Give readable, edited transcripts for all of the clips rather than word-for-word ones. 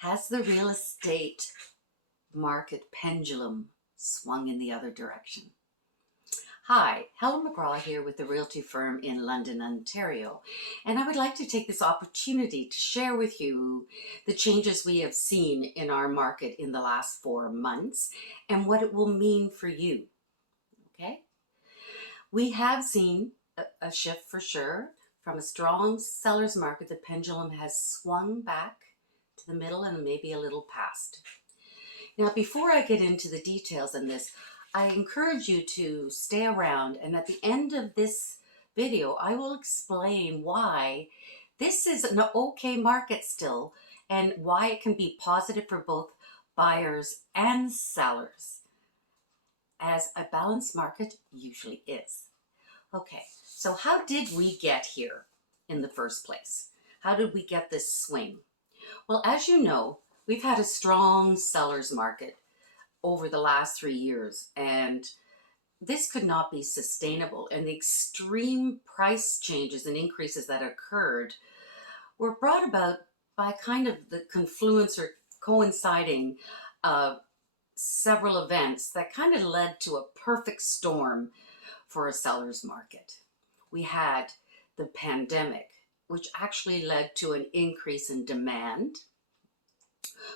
Has the real estate market pendulum swung in the other direction? Hi, Helen McGraw here with the realty firm in London, Ontario, and I would like to take this opportunity to share with you the changes we have seen in our market in the last 4 months and what it will mean for you. Okay? We have seen a shift for sure. From a strong seller's market, the pendulum has swung back to the middle and maybe a little past. Now, before I get into the details on this, I encourage you to stay around, and at the end of this video, I will explain why this is an okay market still and why it can be positive for both buyers and sellers, as a balanced market usually is. Okay, so how did we get here in the first place? How did we get this swing? Well, as you know, we've had a strong seller's market over the last 3 years, and this could not be sustainable. And the extreme price changes and increases that occurred were brought about by kind of the confluence or coinciding of several events that kind of led to a perfect storm for a seller's market. We had the pandemic, which actually led to an increase in demand.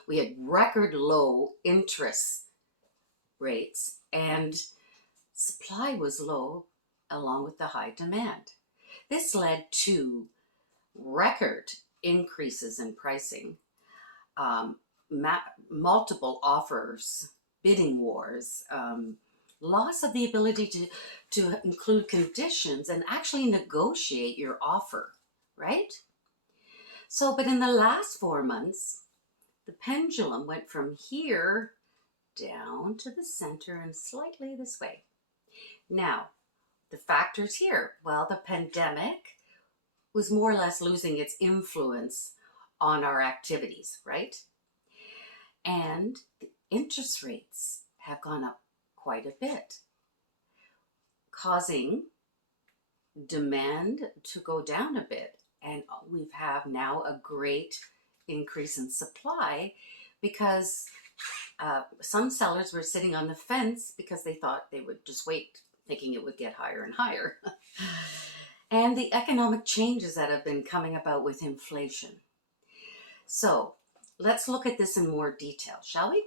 We had record low interest rates, and supply was low along with the high demand. This led to record increases in pricing, multiple offers, bidding wars, loss of the ability to include conditions and actually negotiate your offer, right? So, but in the last 4 months, the pendulum went from here down to the center and slightly this way. Now, the factors here, well, the pandemic was more or less losing its influence on our activities, right? And the interest rates have gone up quite a bit, causing demand to go down a bit. And we have now a great increase in supply because some sellers were sitting on the fence because they thought they would just wait, thinking it would get higher and higher. And the economic changes that have been coming about with inflation. So let's look at this in more detail, shall we?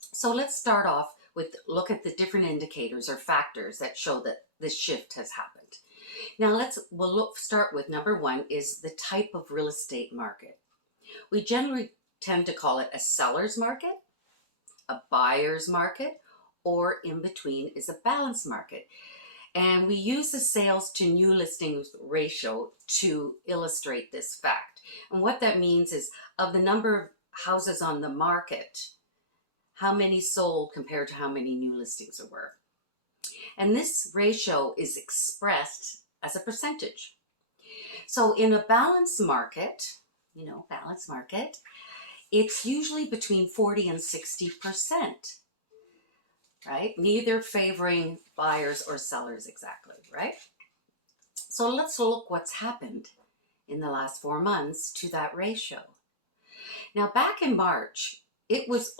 So let's start off with look at the different indicators or factors that show that this shift has happened. Now we'll start with number one is the type of real estate market. We generally tend to call it a seller's market, a buyer's market, or in between is a balanced market. And we use the sales to new listings ratio to illustrate this fact. And what that means is of the number of houses on the market, how many sold compared to how many new listings there were. And this ratio is expressed as a percentage. So in a balanced market, balanced market, it's usually between 40 and 60%, right? Neither favoring buyers or sellers exactly, right? So let's look what's happened in the last 4 months to that ratio. Now back in March, it was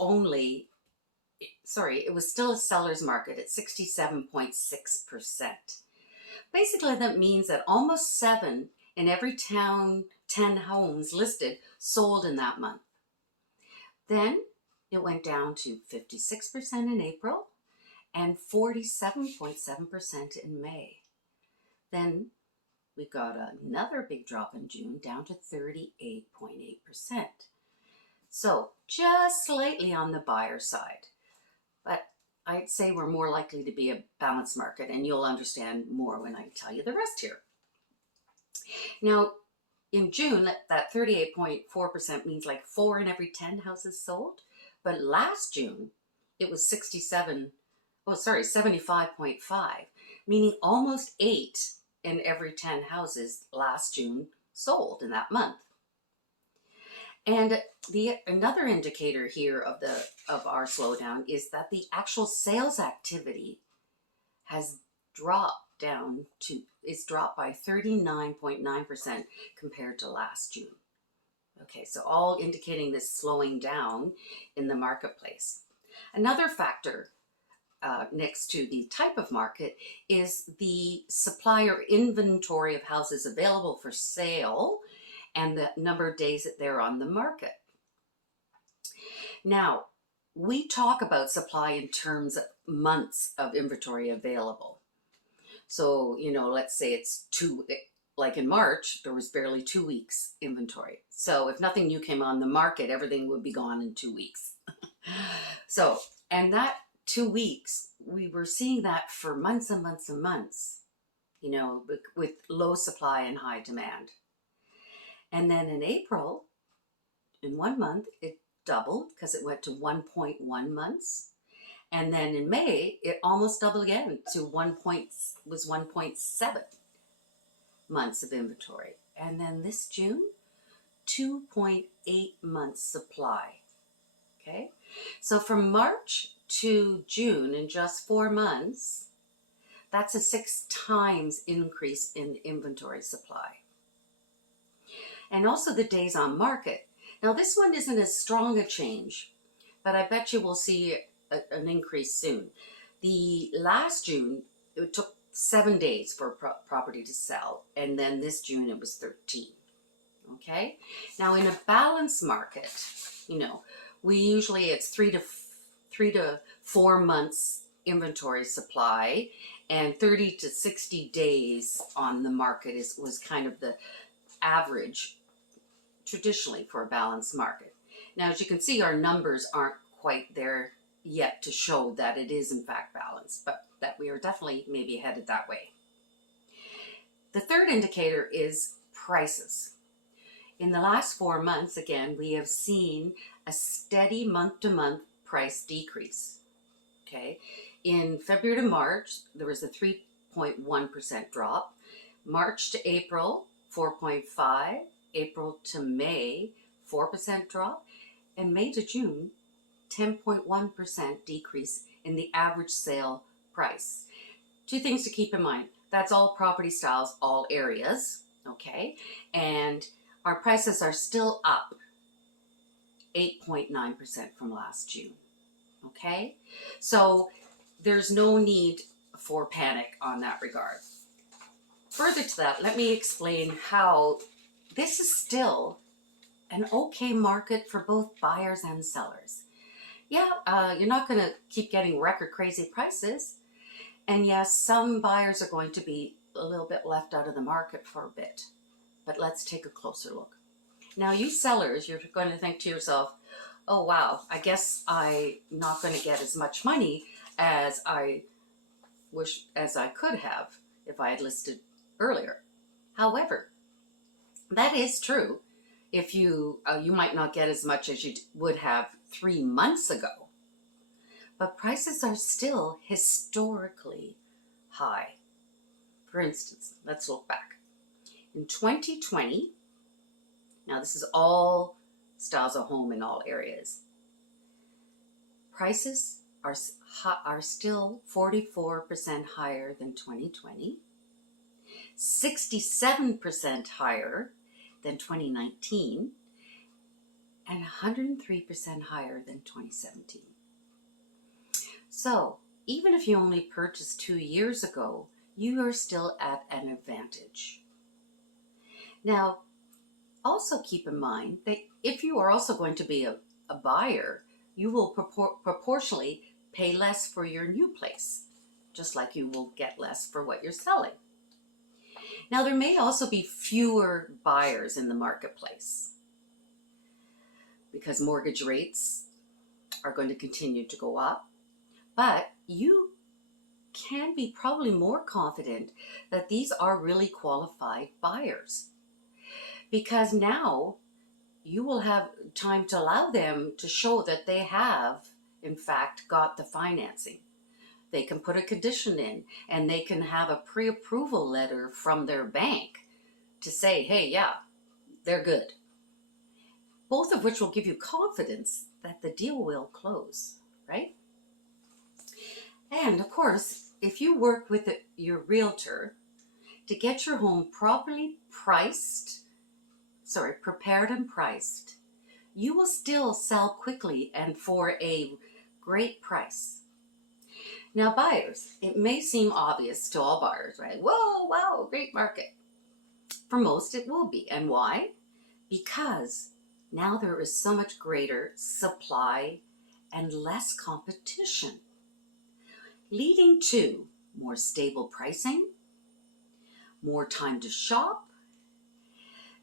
still a seller's market at 67.6%. Basically, that means that almost 7 in every 10 homes listed sold in that month. Then it went down to 56% in April and 47.7% in May. Then we got another big drop in June down to 38.8%. So just slightly on the buyer side, but I'd say we're more likely to be a balanced market, and you'll understand more when I tell you the rest here. Now, in June, that 38.4% means like 4 in every 10 houses sold. But last June, it was 75.5, meaning almost 8 in every 10 houses last June sold in that month. And another indicator here of our slowdown is that the actual sales activity has dropped by 39.9% compared to last June. Okay, so all indicating this slowing down in the marketplace. Another factor next to the type of market is the supply or inventory of houses available for sale and the number of days that they're on the market. Now, we talk about supply in terms of months of inventory available. So, let's say it's like in March, there was barely 2 weeks inventory. So if nothing new came on the market, everything would be gone in 2 weeks. So, and that 2 weeks, we were seeing that for months and months and months, with low supply and high demand. And then in April, in 1 month, it doubled because it went to 1.1 months. And then in May, it almost doubled again to 1.7 months of inventory. And then this June, 2.8 months supply. Okay, so from March to June, in just 4 months, that's a 6 times increase in inventory supply. And also the days on market. Now this one isn't as strong a change, but I bet you we'll see an increase soon. The last June, it took 7 days for a property to sell, and then this June it was 13. Okay, now in a balanced market, we usually it's 3 to 4 months inventory supply, and 30 to 60 days on the market was kind of the average traditionally for a balanced market. Now, as you can see, our numbers aren't quite there yet to show that it is in fact balanced, but that we are definitely maybe headed that way. The third indicator is prices. In the last 4 months, again, we have seen a steady month-to-month price decrease. Okay, in February to March, there was a 3.1% drop. March to April, 4.5%. April to May, 4% drop. And May to June, 10.1% decrease in the average sale price. Two things to keep in mind. That's all property styles, all areas, okay? And our prices are still up 8.9% from last June, okay? So there's no need for panic on that regard. Further to that, let me explain how this is still an okay market for both buyers and sellers. Yeah, you're not going to keep getting record crazy prices. And yes, some buyers are going to be a little bit left out of the market for a bit. But let's take a closer look. Now, you sellers, you're going to think to yourself, oh, wow, I guess I'm not going to get as much money as I wish as I could have if I had listed earlier. However, that is true. If you might not get as much as you would have 3 months ago, but prices are still historically high. For instance, let's look back. In 2020, now this is all styles of home in all areas, prices are still 44% higher than 2020, 67% higher than 2019, and 103% higher than 2017. So even if you only purchased 2 years ago, you are still at an advantage. Now, also keep in mind that if you are also going to be a buyer, you will proportionally pay less for your new place, just like you will get less for what you're selling. Now, there may also be fewer buyers in the marketplace because mortgage rates are going to continue to go up, but you can be probably more confident that these are really qualified buyers, because now you will have time to allow them to show that they have, in fact, got the financing. They can put a condition in, and they can have a pre-approval letter from their bank to say, hey, yeah, they're good. Both of which will give you confidence that the deal will close, right? And of course, if you work with your realtor to get your home properly priced prepared and priced, you will still sell quickly and for a great price. Now buyers, it may seem obvious to all buyers, right? Whoa, wow, great market. For most it will be. And why? Because now there is so much greater supply and less competition, leading to more stable pricing, more time to shop,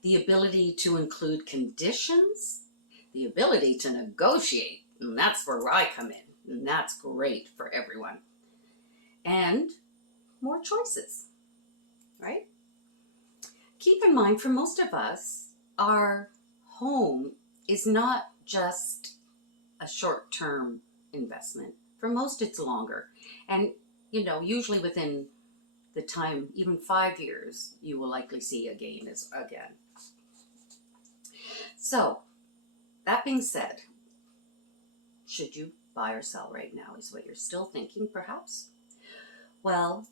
the ability to include conditions, the ability to negotiate, and that's where I come in, and that's great for everyone, and more choices, right? Keep in mind, for most of us, our home is not just a short-term investment. For most, it's longer. And, usually within the time, even 5 years, you will likely see a gain again. So, that being said, should you buy or sell right now is what you're still thinking, perhaps? Well,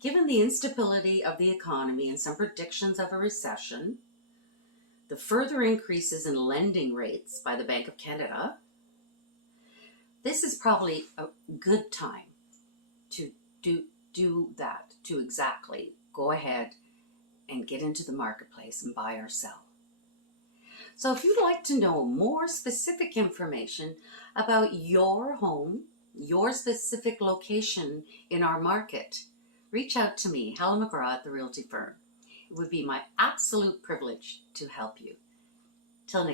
given the instability of the economy and some predictions of a recession, the further increases in lending rates by the Bank of Canada, this is probably a good time to do that, to exactly go ahead and get into the marketplace and buy or sell. So if you'd like to know more specific information about your home, your specific location in our market, reach out to me, Helen McGraw at the Realty Firm. It would be my absolute privilege to help you. Till next